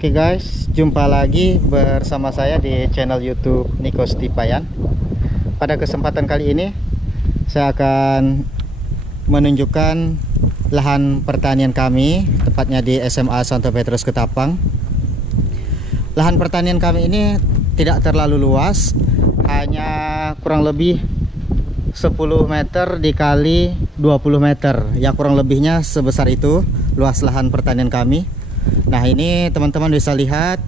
Oke guys, jumpa lagi bersama saya di channel YouTube Niko Stipayan. Pada kesempatan kali ini saya akan menunjukkan lahan pertanian kami, tepatnya di SMA Santo Petrus Ketapang. Lahan pertanian kami ini tidak terlalu luas, hanya kurang lebih 10 meter dikali 20 meter. Ya, kurang lebihnya sebesar itu luas lahan pertanian kami. Nah, ini teman-teman bisa lihat,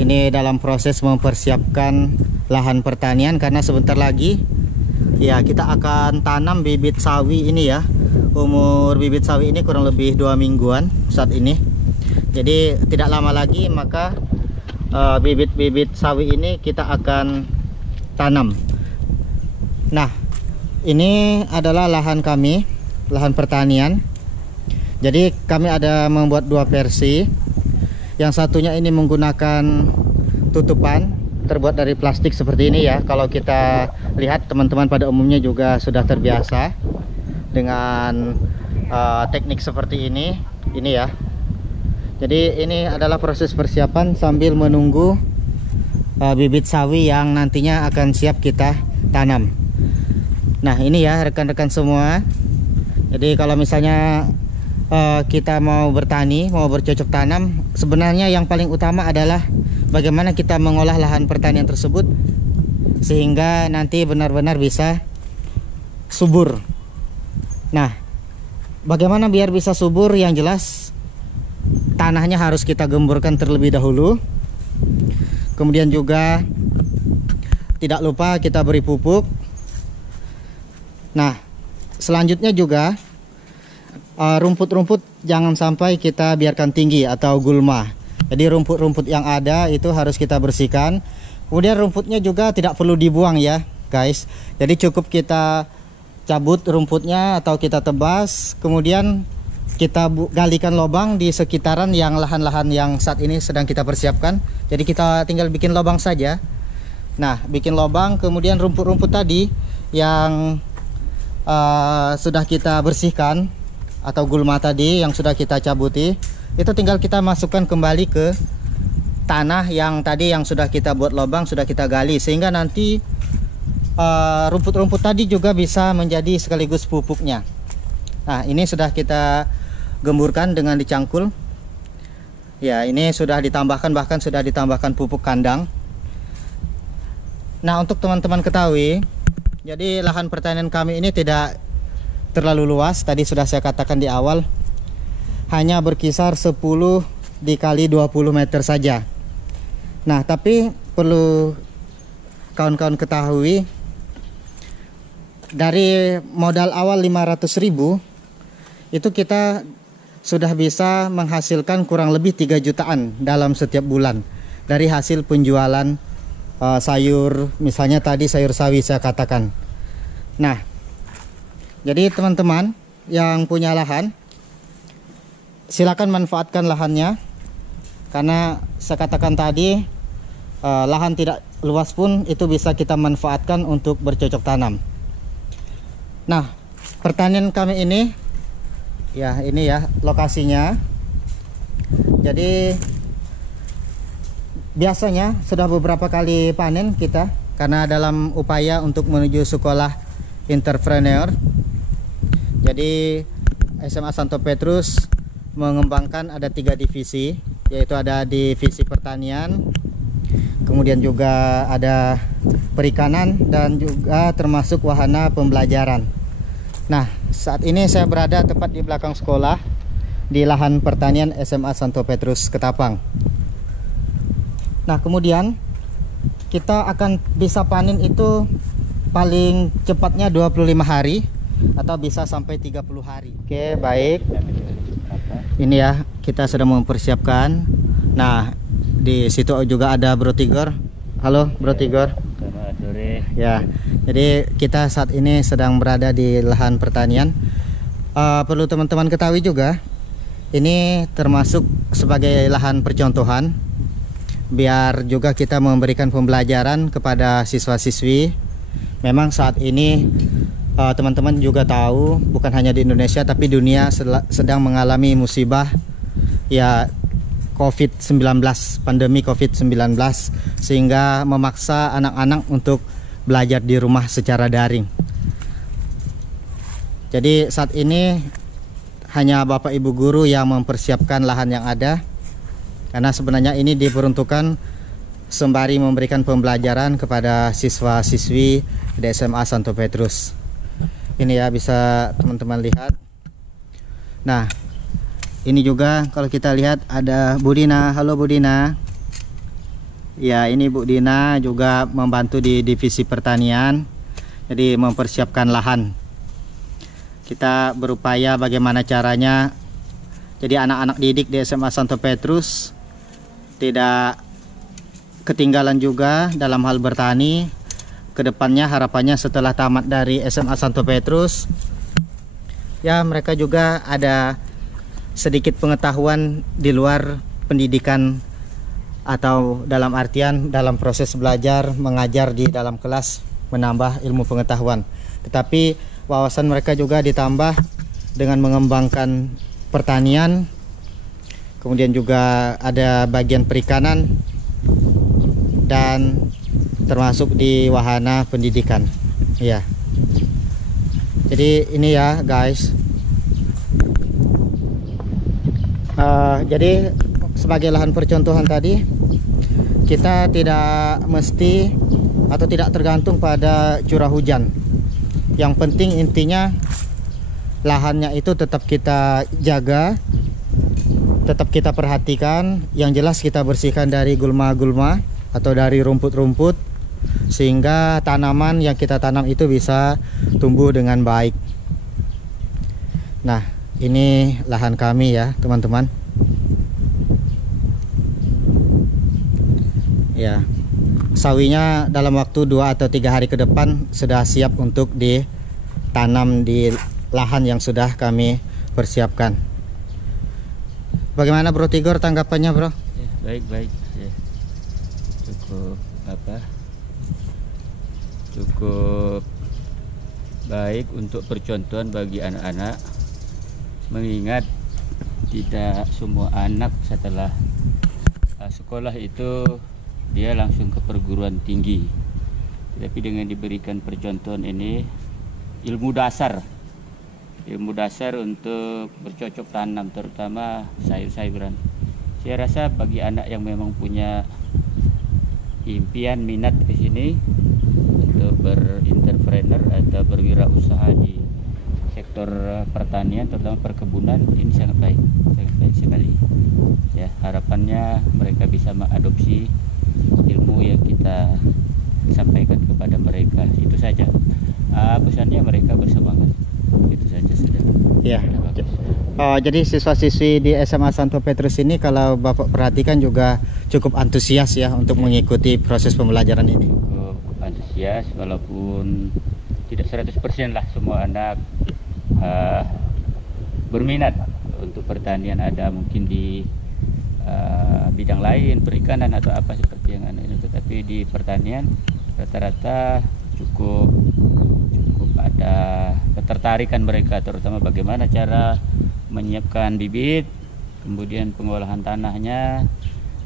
ini dalam proses mempersiapkan lahan pertanian karena sebentar lagi ya kita akan tanam bibit sawi ini ya. Umur bibit sawi ini kurang lebih 2 mingguan saat ini. Jadi tidak lama lagi maka bibit-bibit sawi ini kita akan tanam. Nah, ini adalah lahan kami, lahan pertanian. Jadi kami ada membuat dua versi. Yang satunya ini menggunakan tutupan terbuat dari plastik seperti ini ya. Kalau kita lihat, teman-teman pada umumnya juga sudah terbiasa dengan teknik seperti ini ya. Jadi ini adalah proses persiapan sambil menunggu bibit sawi yang nantinya akan siap kita tanam. Nah, ini ya rekan-rekan semua. Jadi kalau misalnya kita mau bertani, mau bercocok tanam, sebenarnya yang paling utama adalah bagaimana kita mengolah lahan pertanian tersebut sehingga nanti benar-benar bisa subur. Nah, bagaimana biar bisa subur? Yang jelas tanahnya harus kita gemburkan terlebih dahulu. Kemudian juga tidak lupa kita beri pupuk. Nah, selanjutnya juga rumput-rumput jangan sampai kita biarkan tinggi atau gulma. Jadi rumput-rumput yang ada itu harus kita bersihkan. Kemudian rumputnya juga tidak perlu dibuang ya guys. Jadi cukup kita cabut rumputnya atau kita tebas, kemudian kita galikan lubang di sekitaran yang lahan-lahan yang saat ini sedang kita persiapkan. Jadi kita tinggal bikin lubang saja. Nah, bikin lubang, kemudian rumput-rumput tadi yang sudah kita bersihkan atau gulma tadi yang sudah kita cabuti, itu tinggal kita masukkan kembali ke tanah yang tadi yang sudah kita buat lubang, sudah kita gali, sehingga nanti rumput-rumput tadi juga bisa menjadi sekaligus pupuknya. Nah, ini sudah kita gemburkan dengan dicangkul ya. Ini sudah ditambahkan, bahkan sudah ditambahkan pupuk kandang. Nah, untuk teman-teman ketahui, jadi lahan pertanian kami ini tidak terlalu luas, tadi sudah saya katakan di awal, hanya berkisar 10 dikali 20 meter saja. Nah, tapi perlu kawan-kawan ketahui, dari modal awal 500.000 itu kita sudah bisa menghasilkan kurang lebih 3 jutaan dalam setiap bulan dari hasil penjualan sayur, misalnya tadi sayur sawi saya katakan. Nah, jadi teman-teman yang punya lahan, silakan manfaatkan lahannya, karena saya katakan tadi lahan tidak luas pun itu bisa kita manfaatkan untuk bercocok tanam. Nah, pertanian kami ini ya, ini ya lokasinya. Jadi biasanya sudah beberapa kali panen kita, karena dalam upaya untuk menuju sekolah entrepreneur. Jadi SMA Santo Petrus mengembangkan ada 3 divisi, yaitu ada divisi pertanian, kemudian juga ada perikanan, dan juga termasuk wahana pembelajaran. Nah, saat ini saya berada tepat di belakang sekolah di lahan pertanian SMA Santo Petrus Ketapang. Nah, kemudian kita akan bisa panen itu paling cepatnya 25 hari atau bisa sampai 30 hari. Oke, baik. Ini ya, kita sedang mempersiapkan. Nah, di situ juga ada Bro Tigor. Halo Bro Tigor. Selamat sore. Ya, jadi kita saat ini sedang berada di lahan pertanian. Perlu teman-teman ketahui juga, ini termasuk sebagai lahan percontohan, biar juga kita memberikan pembelajaran kepada siswa-siswi. Memang saat ini teman-teman juga tahu, bukan hanya di Indonesia tapi dunia sedang mengalami musibah ya, COVID-19, pandemi COVID-19, sehingga memaksa anak-anak untuk belajar di rumah secara daring. Jadi saat ini hanya Bapak Ibu guru yang mempersiapkan lahan yang ada, karena sebenarnya ini diperuntukkan sembari memberikan pembelajaran kepada siswa-siswi di SMA Santo Petrus. Ini ya, bisa teman-teman lihat. Nah, ini juga kalau kita lihat ada Bu Dina. Halo Bu Dina. Ya, ini Bu Dina juga membantu di divisi pertanian. Jadi mempersiapkan lahan. Kita berupaya bagaimana caranya jadi anak-anak didik di SMA Santo Petrus tidak ketinggalan juga dalam hal bertani. Kedepannya harapannya setelah tamat dari SMA Santo Petrus, ya mereka juga ada sedikit pengetahuan di luar pendidikan, atau dalam artian dalam proses belajar mengajar di dalam kelas, menambah ilmu pengetahuan. Tetapi wawasan mereka juga ditambah dengan mengembangkan pertanian, kemudian juga ada bagian perikanan, dan termasuk di wahana pendidikan. Ya. Jadi ini ya guys. Jadi sebagai lahan percontohan tadi, kita tidak mesti atau tidak tergantung pada curah hujan. Yang penting intinya lahannya itu tetap kita jaga, tetap kita perhatikan. Yang jelas kita bersihkan dari gulma-gulma atau dari rumput-rumput, sehingga tanaman yang kita tanam itu bisa tumbuh dengan baik. Nah, ini lahan kami ya teman-teman. Ya, sawinya dalam waktu 2 atau 3 hari ke depan sudah siap untuk ditanam di lahan yang sudah kami persiapkan. Bagaimana Bro Tigor tanggapannya Bro? Ya, baik ya. Cukup baik untuk percontohan bagi anak-anak, mengingat tidak semua anak setelah sekolah itu dia langsung ke perguruan tinggi. Tetapi dengan diberikan percontohan ini, ilmu dasar untuk bercocok tanam, terutama sayur-sayuran. Saya rasa bagi anak yang memang punya impian, minat ke sini untuk berentrepreneur atau berwirausaha di sektor pertanian, terutama perkebunan, ini sangat baik sekali. Ya, harapannya mereka bisa mengadopsi ilmu yang kita sampaikan kepada mereka. Itu saja. Pesannya mereka bersemangat. Itu saja sudah. Ya. Jadi siswa-siswi di SMA Santo Petrus ini kalau Bapak perhatikan juga cukup antusias ya untuk mengikuti proses pembelajaran ini. Cukup antusias, walaupun tidak 100% lah semua anak berminat untuk pertanian. Ada mungkin di bidang lain, perikanan atau apa seperti yang anak ini, tetapi di pertanian rata-rata cukup ada ketertarikan mereka, terutama bagaimana cara menyiapkan bibit, kemudian pengolahan tanahnya,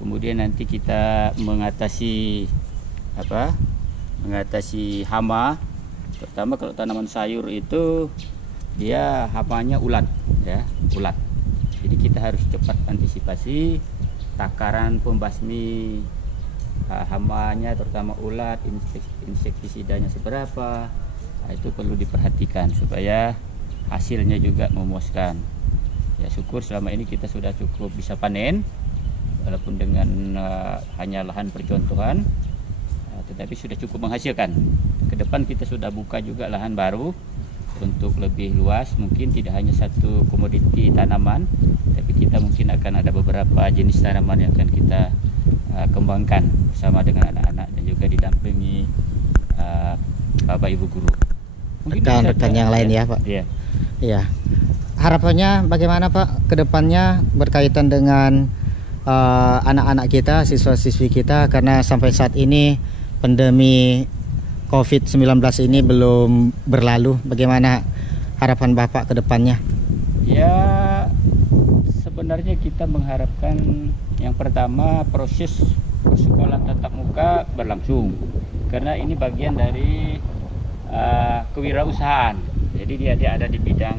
kemudian nanti kita mengatasi hama, terutama kalau tanaman sayur itu dia hamanya ulat. Jadi kita harus cepat antisipasi takaran pembasmi hamanya, terutama ulat, insektisidanya seberapa. Itu perlu diperhatikan supaya hasilnya juga memuaskan. Ya, syukur selama ini kita sudah cukup bisa panen, walaupun dengan hanya lahan percontohan, tetapi sudah cukup menghasilkan. Ke depan kita sudah buka juga lahan baru untuk lebih luas, mungkin tidak hanya satu komoditi tanaman, tapi kita mungkin akan ada beberapa jenis tanaman yang akan kita kembangkan bersama dengan anak-anak dan juga didampingi Bapak Ibu guru. Rekan-rekan yang lain ya Pak. Iya. Ya. Harapannya bagaimana Pak kedepannya berkaitan dengan anak-anak kita, siswa-siswi kita, karena sampai saat ini pandemi COVID-19 ini belum berlalu. Bagaimana harapan Bapak ke depannya? Ya, sebenarnya kita mengharapkan Yang pertama, proses sekolah tatap muka berlangsung karena ini bagian dari kewirausahaan. Jadi dia ada di bidang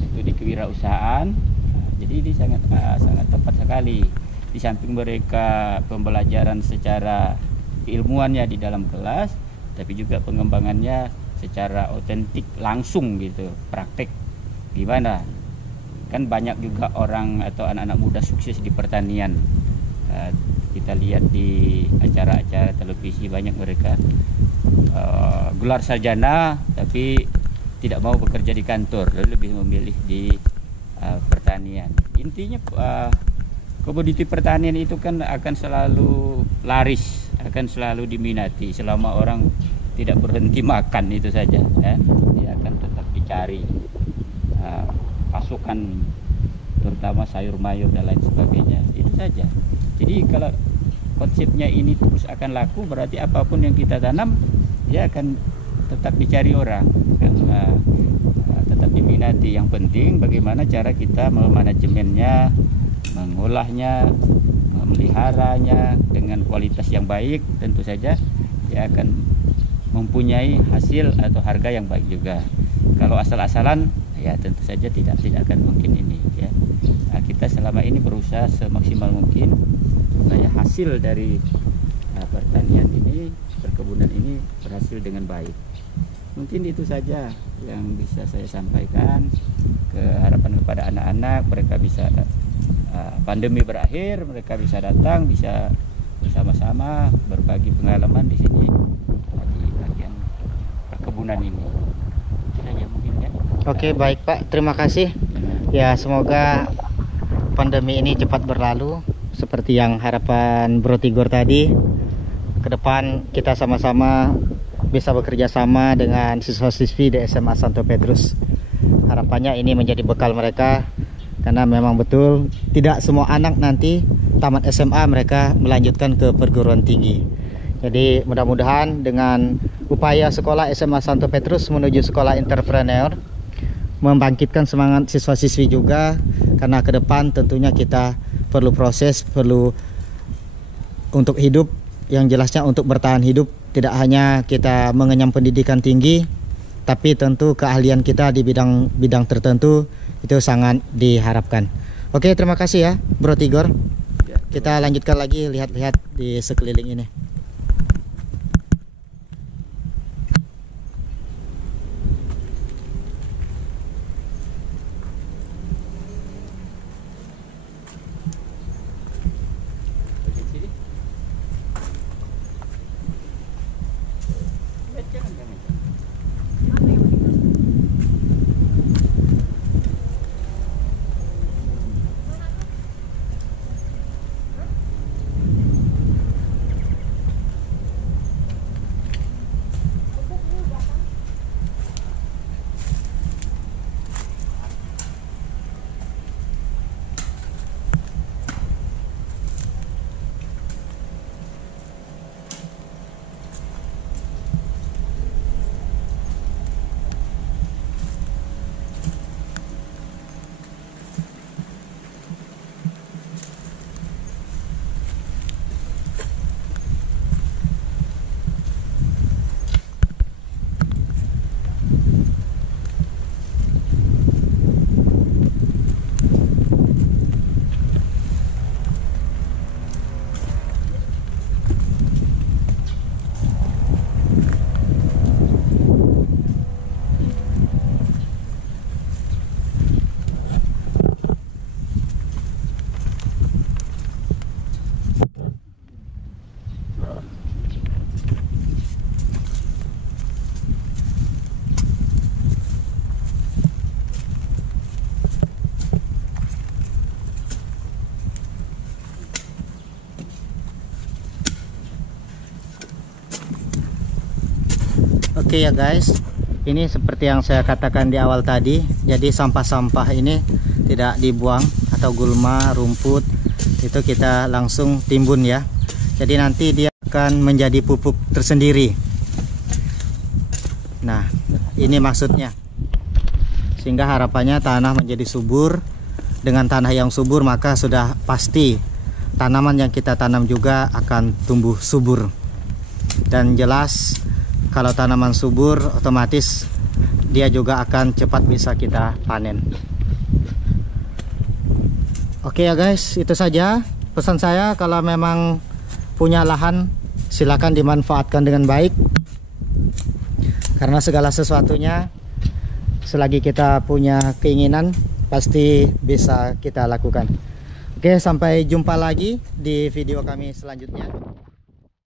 studi kewirausahaan. Jadi ini sangat tepat sekali. Di samping mereka pembelajaran secara keilmuannya di dalam kelas, tapi juga pengembangannya secara otentik langsung gitu, praktek. Gimana? Kan banyak juga orang atau anak-anak muda sukses di pertanian. Kita lihat di acara-acara televisi banyak mereka gelar sarjana tapi tidak mau bekerja di kantor, lebih memilih di pertanian. Intinya komoditi pertanian itu kan akan selalu laris, akan selalu diminati selama orang tidak berhenti makan itu saja, ya. Dia akan tetap dicari pasokan, terutama sayur mayur dan lain sebagainya. Itu saja. Jadi kalau konsepnya ini terus akan laku, berarti apapun yang kita tanam dia akan tetap dicari orang, tetap diminati. Yang penting bagaimana cara kita memanajemennya, mengolahnya, memeliharanya dengan kualitas yang baik. Tentu saja dia akan mempunyai hasil atau harga yang baik juga. Kalau asal-asalan, ya tentu saja tidak akan mungkin ini, ya. Nah, kita selama ini berusaha semaksimal mungkin supaya hasil dari pertanian ini, perkebunan ini berhasil dengan baik. Mungkin itu saja yang bisa saya sampaikan. Harapan kepada anak-anak, mereka bisa pandemi berakhir, mereka bisa datang, bisa bersama-sama berbagi pengalaman di sini di bagian perkebunan ini. Itu saja mungkin, ya. Oke, baik Pak, terima kasih. Ya, semoga pandemi ini cepat berlalu seperti yang harapan Bro Tigor tadi. Ke depan kita sama-sama bisa bekerja sama dengan siswa-siswi di SMA Santo Petrus. Harapannya ini menjadi bekal mereka, karena memang betul tidak semua anak nanti tamat SMA mereka melanjutkan ke perguruan tinggi. Jadi mudah-mudahan dengan upaya sekolah SMA Santo Petrus menuju sekolah entrepreneur membangkitkan semangat siswa-siswi juga, karena ke depan tentunya kita perlu proses, perlu untuk hidup, yang jelasnya untuk bertahan hidup. Tidak hanya kita mengenyam pendidikan tinggi, tapi tentu keahlian kita di bidang tertentu itu sangat diharapkan. Oke, terima kasih ya Bro Tigor. Kita lanjutkan lagi lihat-lihat di sekeliling ini. Oke ya guys, ini seperti yang saya katakan di awal tadi. Jadi sampah-sampah ini tidak dibuang, atau gulma, rumput itu kita langsung timbun ya. Jadi nanti dia akan menjadi pupuk tersendiri. Nah, ini maksudnya. Sehingga harapannya tanah menjadi subur. Dengan tanah yang subur maka sudah pasti tanaman yang kita tanam juga akan tumbuh subur. Dan jelas kalau tanaman subur, otomatis dia juga akan cepat bisa kita panen. Oke ya guys, itu saja pesan saya. Kalau memang punya lahan, silakan dimanfaatkan dengan baik, karena segala sesuatunya selagi kita punya keinginan pasti bisa kita lakukan. Oke, sampai jumpa lagi di video kami selanjutnya.